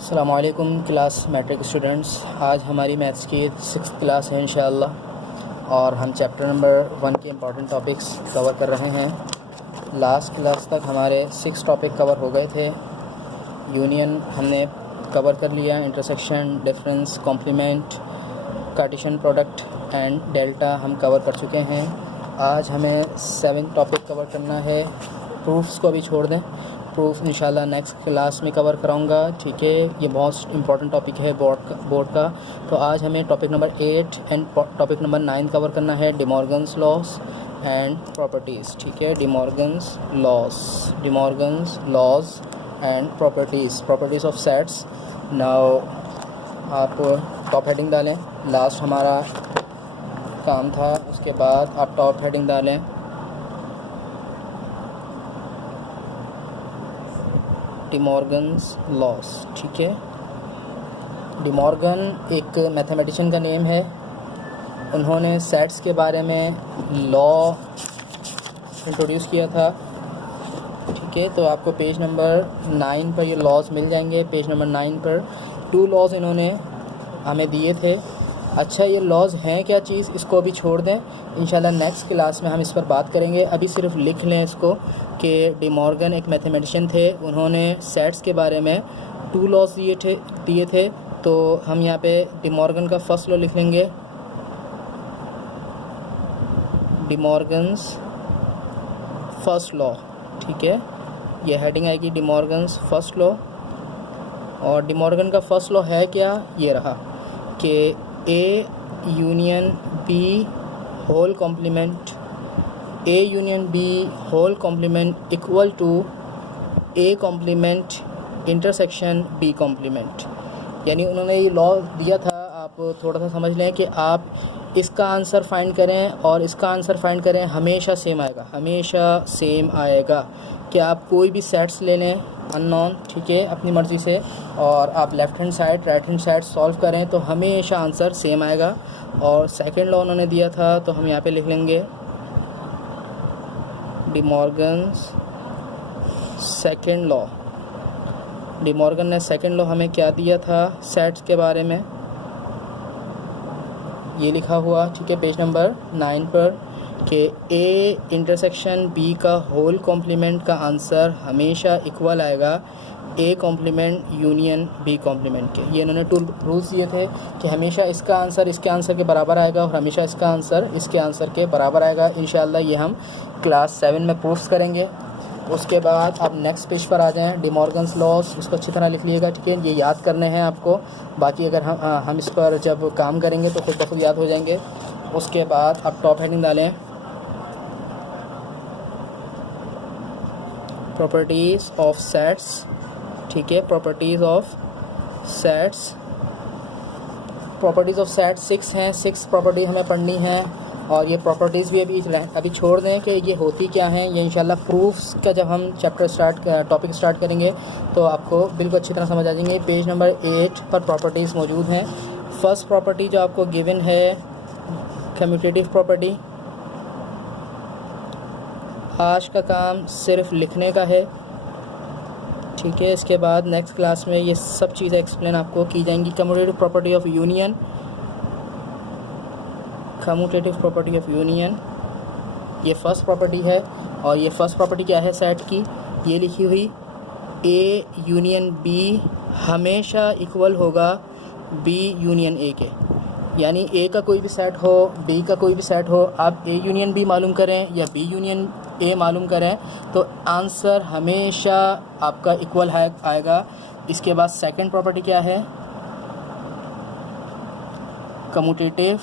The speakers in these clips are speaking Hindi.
अस्सलामुअलैकुम क्लास मैट्रिक स्टूडेंट्स। आज हमारी मैथ्स की 6th क्लास है इंशाअल्लाह और हम चैप्टर नंबर 1 के इम्पॉर्टेंट टॉपिक्स कवर कर रहे हैं। लास्ट क्लास तक हमारे 6 टॉपिक कवर हो गए थे। यूनियन हमने कवर कर लिया, intersection, difference, complement, Cartesian product and delta हम कवर कर चुके हैं। आज हमें 7 टॉपिक कवर करना है। प्रूफ्स को अभी छोड़ दें, प्रूफ इंशाल्लाह नेक्स्ट क्लास में कवर कराऊंगा, ठीक है। ये बहुत इंपॉर्टेंट टॉपिक है बोर्ड का। तो आज हमें topic number 8 and topic number 9 cover करना है, De Morgan's laws and properties, ठीक है। De Morgan's laws and properties of sets. Now आप टॉप हेडिंग डालें, लास्ट हमारा काम था, उसके बाद आप टॉप हेडिंग डालें डे मॉर्गन्स लॉस, ठीक है। डे मॉर्गन एक मैथमेटिशियन का नेम है। उन्होंने सेट्स के बारे में लॉ इंट्रोड्यूस किया था, ठीक है। तो आपको पेज नंबर 9 पर ये लॉज मिल जाएंगे। पेज नंबर 9 पर 2 लॉज इन्होंने हमें दिए थे। अच्छा, ये लॉज हैं क्या चीज़, इसको अभी छोड़ दें, इंशाल्लाह नेक्स्ट क्लास में हम इस पर बात करेंगे। अभी सिर्फ लिख लें इसको कि डे मॉर्गन एक मैथमेटिशियन थे। उन्होंने सेट्स के बारे में 2 लॉज दिए थे। तो हम यहाँ पे डे मॉर्गन का फर्स्ट लॉ लिख लेंगे, डे मॉर्गन्स फर्स्ट लॉ, ठीक है। ये हेडिंग आएगी डे मॉर्गन्स फर्स्ट लॉ। और डे मॉर्गन का फर्स्ट लॉ है क्या, ये रहा कि A union B whole complement equal to A complement intersection B complement. यानी उन्होंने ये लॉ दिया था, आप थोड़ा सा समझ लें कि आप इसका आंसर फाइंड करें और इसका आंसर फाइंड करें, हमेशा सेम आएगा। कि आप कोई भी सेट्स ले लें अननोन, ठीक है, अपनी मर्ज़ी से, और आप left hand side right hand side solve करें तो हमेशा आंसर सेम आएगा। और सेकंड लॉ उन्होंने दिया था, तो हम यहाँ पे लिख लेंगे day Morgan's second law. Day Morgan ने सेकंड लॉ हमें क्या दिया था सेट्स के बारे में, ये लिखा हुआ, ठीक है, पेज नंबर 9 पर, कि ए इंटरसेक्शन बी का होल कॉम्प्लीमेंट का आंसर हमेशा इक्वल आएगा A complement union B complement के। ये इन्होंने 2 रूल्स दिए थे कि हमेशा इसका आंसर इसके आंसर के बराबर आएगा और हमेशा इसका आंसर इसके आंसर के बराबर आएगा। इंशाल्लाह ये हम क्लास 7 में प्रूफ्स करेंगे। उसके बाद आप नेक्स्ट पेज पर आ जाएं, डे मॉर्गन्स लॉस, इसको अच्छी तरह लिख लीजिएगा, ठीक है। ये याद करने हैं आपको, बाकी अगर हम इस पर जब काम करेंगे तो खुद ब खुद याद हो जाएंगे। उसके बाद आप टॉप हेडिंग डालें प्रॉपर्टीज़ ऑफ सेट्स, ठीक है। प्रॉपर्टीज़ ऑफ सेट्स 6 हैं, 6 प्रॉपर्टी हमें पढ़नी है। और ये प्रॉपर्टीज़ भी अभी छोड़ दें कि ये होती क्या हैं। ये इंशाल्लाह प्रूफ्स का जब हम टॉपिक स्टार्ट करेंगे तो आपको बिल्कुल अच्छी तरह समझ आ जाएंगे। पेज नंबर 8 पर प्रॉपर्टीज़ मौजूद हैं। फर्स्ट प्रॉपर्टी जो आपको गिवन है कम्यूटेटिव प्रॉपर्टी। आज का काम सिर्फ लिखने का है, ठीक है। इसके बाद नेक्स्ट क्लास में ये सब चीज़ें एक्सप्लेन आपको की जाएंगी। कम्यूटेटिव प्रॉपर्टी ऑफ यूनियन, ये फर्स्ट प्रॉपर्टी है। और ये फर्स्ट प्रॉपर्टी क्या है सेट की, ये लिखी हुई ए यूनियन बी हमेशा इक्वल होगा बी यूनियन ए के। यानी ए का कोई भी सेट हो, बी का कोई भी सेट हो, आप ए यूनियन बी मालूम करें या बी यूनियन ए मालूम करें तो आंसर हमेशा आपका इक्वल आएगा। इसके बाद सेकंड प्रॉपर्टी क्या है, कम्यूटेटिव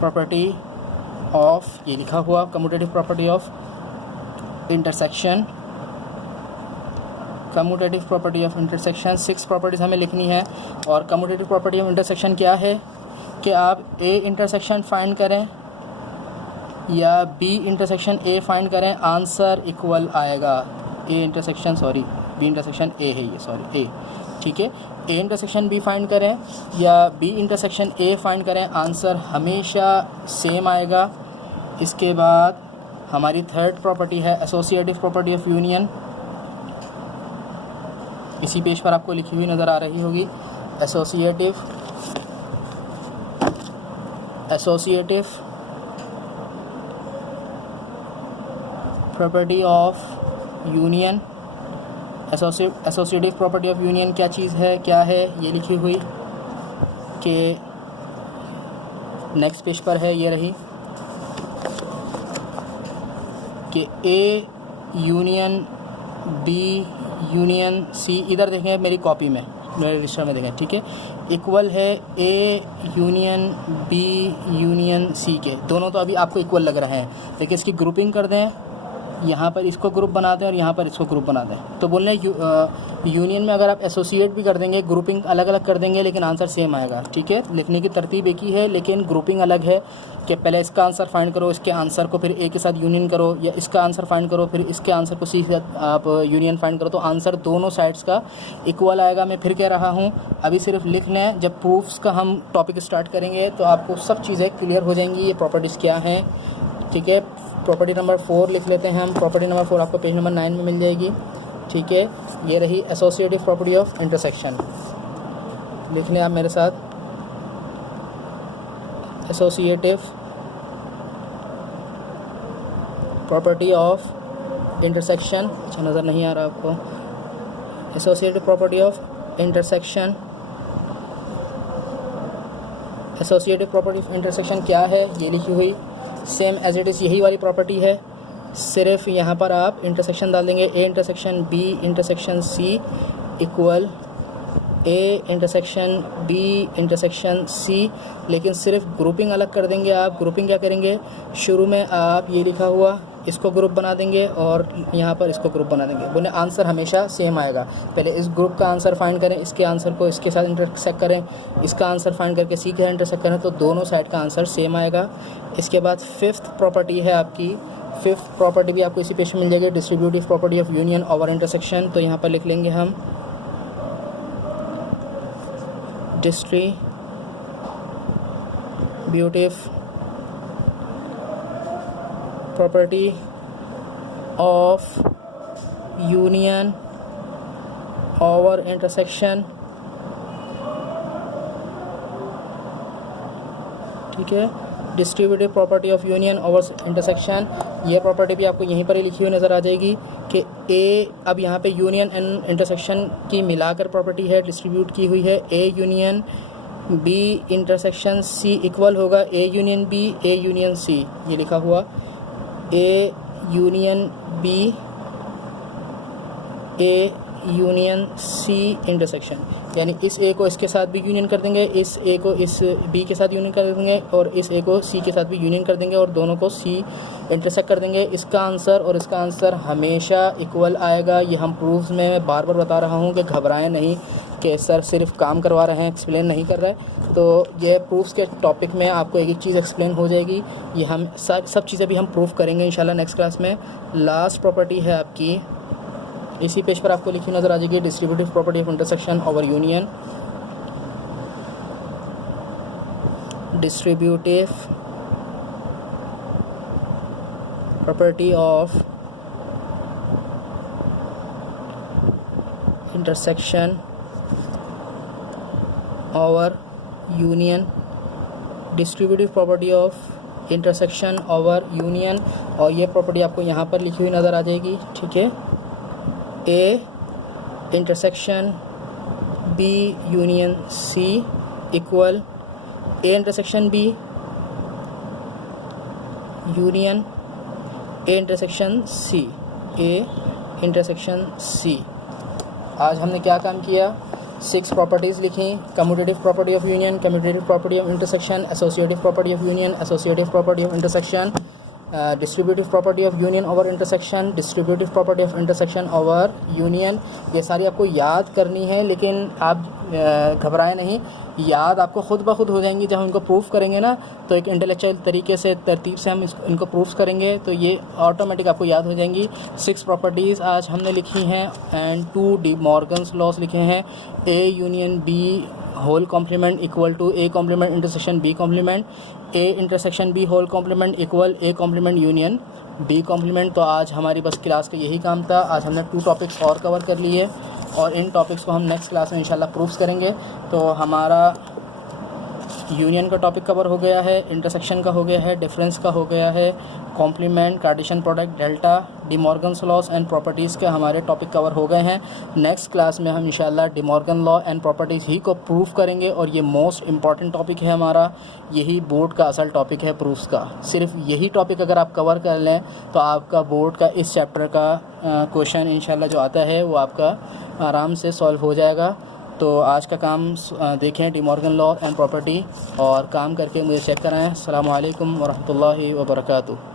प्रॉपर्टी ऑफ, ये लिखा हुआ commutative property of intersection. 6 properties हमें लिखनी है। और कम्यूटेटिव प्रॉपर्टी ऑफ इंटरसेक्शन क्या है कि आप ए इंटरसेक्शन फाइंड करें या बी इंटरसेक्शन ए फाइंड करें, आंसर इक्वल आएगा। बी इंटरसेक्शन ए है ये, ए, ठीक है। ए इंटरसेक्शन बी फाइंड करें या बी इंटरसेक्शन ए फाइंड करें, आंसर हमेशा सेम आएगा। इसके बाद हमारी थर्ड प्रॉपर्टी है एसोसिएटिव प्रॉपर्टी ऑफ यूनियन। इसी पेज पर आपको लिखी हुई नज़र आ रही होगी। Associative property of union. Associative property of union क्या चीज़ है, क्या है, ये लिखी हुई कि नेक्स्ट पेज पर है, ये रही कि A union B union C, इधर देखें मेरी कॉपी में, मेरे रजिस्टर में देखें, ठीक है, इक्वल है A union B union C के। दोनों तो अभी आपको इक्वल लग रहे हैं, लेकिन इसकी ग्रुपिंग कर दें, यहाँ पर इसको ग्रुप बना दें और यहाँ पर इसको ग्रुप बना दें। तो बोल रहे हैं यूनियन में अगर आप एसोसिएट भी कर देंगे, ग्रुपिंग अलग अलग कर देंगे, लेकिन आंसर सेम आएगा, ठीक है। लिखने की तरतीब एक ही है, लेकिन ग्रुपिंग अलग है कि पहले इसका आंसर फाइंड करो, इसके आंसर को फिर ए के साथ यूनियन करो, या इसका आंसर फाइंड करो फिर इसके आंसर को सी के साथ आप यूनियन फाइंड करो, तो आंसर दोनों साइड्स का इक्वल आएगा। मैं फिर कह रहा हूँ, अभी सिर्फ लिख लें, जब प्रूफ्स का हम टॉपिक स्टार्ट करेंगे तो आपको सब चीज़ें क्लियर हो जाएंगी, ये प्रॉपर्टीज़ क्या हैं, ठीक है। प्रॉपर्टी नंबर 4 लिख लेते हैं हम। प्रॉपर्टी नंबर 4 आपको पेज नंबर 9 में मिल जाएगी, ठीक है। ये रही एसोसिएटिव प्रॉपर्टी ऑफ इंटरसेक्शन। लिख लें आप मेरे साथ, एसोसिएटिव प्रॉपर्टी ऑफ इंटरसेक्शन। अच्छा नज़र नहीं आ रहा आपको। Associative property of intersection. Associative property of intersection क्या है, ये लिखी हुई सेम एज इट इज़ यही वाली प्रॉपर्टी है, सिर्फ यहाँ पर आप इंटरसेक्शन डाल देंगे, A intersection B intersection C equal A intersection B intersection C, लेकिन सिर्फ ग्रुपिंग अलग कर देंगे आप। ग्रुपिंग क्या करेंगे, शुरू में आप ये लिखा हुआ इसको ग्रुप बना देंगे और यहाँ पर इसको ग्रुप बना देंगे। बोले आंसर हमेशा सेम आएगा। पहले इस ग्रुप का आंसर फाइंड करें, इसके आंसर को इसके साथ इंटरसेक्ट करें, इसका आंसर फाइंड करके सी के साथ इंटरसेक्ट करें, तो दोनों साइड का आंसर सेम आएगा। इसके बाद फिफ्थ प्रॉपर्टी है आपकी, फिफ्थ प्रॉपर्टी भी आपको इसी पेज में मिल जाएगी, distributive property of union over intersection. तो यहाँ पर लिख लेंगे हम distributive property of union over intersection, ठीक है। Distributive property of union over intersection, ये प्रॉपर्टी भी आपको यहीं पर ही लिखी हुई नज़र आ जाएगी कि ए, अब यहाँ पे यूनियन एंड इंटरसेक्शन की मिलाकर प्रॉपर्टी है, डिस्ट्रीब्यूट की हुई है। A union B intersection C equal होगा A union B A union C, ये लिखा हुआ A union B A union C intersection, यानी इस ए को इसके साथ भी यूनियन कर देंगे, इस ए को इस बी के साथ यूनियन कर देंगे और इस ए को सी के साथ भी यूनियन कर देंगे और दोनों को सी इंटरसेक्ट कर देंगे। इसका आंसर और इसका आंसर हमेशा इक्वल आएगा। ये हम प्रूफ्स में मैं बार बार बता रहा हूँ कि घबराएं नहीं कि सर सिर्फ काम करवा रहे हैं, एक्सप्लेन नहीं कर रहे। तो ये प्रूफ्स के टॉपिक में आपको एक एक चीज़ एक्सप्लेन हो जाएगी। ये हम सब चीज़ें भी हम प्रूफ करेंगे इंशाल्लाह नेक्स्ट क्लास में। लास्ट प्रॉपर्टी है आपकी, इसी पेज पर आपको लिखी नज़र आ जाएगी, distributive property of intersection over union. Distributive property of intersection over union, distributive property of intersection over union, और ये प्रॉपर्टी आपको यहाँ पर लिखी हुई नज़र आ जाएगी, ठीक है। A intersection B union C equal A intersection B union A intersection C, A intersection C. आज हमने क्या काम किया, 6 प्रॉपर्टीज़ लिखी, commutative property of union, commutative property of intersection, associative property of union, associative property of intersection, distributive property of union over intersection, distributive property of intersection over union. ये सारी आपको याद करनी है, लेकिन आप घबराएं नहीं, याद आपको खुद ब खुद हो जाएंगी। जब हम इनको प्रूफ करेंगे ना, तो एक इंटेलेक्चुअल तरीके से तरतीब से हम इनको प्रूफ करेंगे, तो ये ऑटोमेटिक आपको याद हो जाएंगी। 6 प्रॉपर्टीज़ आज हमने लिखी हैं एंड 2 डी मॉर्गन्स लॉस लिखे हैं। A union B whole complement equal to A complement intersection B complement, A intersection B whole complement equal A complement union B complement. तो आज हमारी बस क्लास का यही काम था। आज हमने 2 टॉपिक्स और कवर कर लिए और इन टॉपिक्स को हम नेक्स्ट क्लास में इंशाल्लाह प्रूव्स करेंगे। तो हमारा यूनियन का टॉपिक कवर हो गया है, इंटरसेक्शन का हो गया है, डिफरेंस का हो गया है, complement, Cartesian product, delta, De Morgan laws and properties के हमारे टॉपिक कवर हो गए हैं। नेक्स्ट क्लास में हम इंशाल्लाह De Morgan law and properties ही को प्रूव करेंगे और ये मोस्ट इंपॉर्टेंट टॉपिक है हमारा। यही बोर्ड का असल टॉपिक है प्रूफ्स का। सिर्फ यही टॉपिक अगर आप कवर कर लें तो आपका बोर्ड का इस चैप्टर का क्वेश्चन इंशाल्लाह जो आता है वो आपका आराम से सॉल्व हो जाएगा। तो आज का काम देखें D Morgan law and property और काम करके मुझे चेक कराएं। अस्सलामु अलैकुम वरहमतुल्लाहि वबरकातुहू।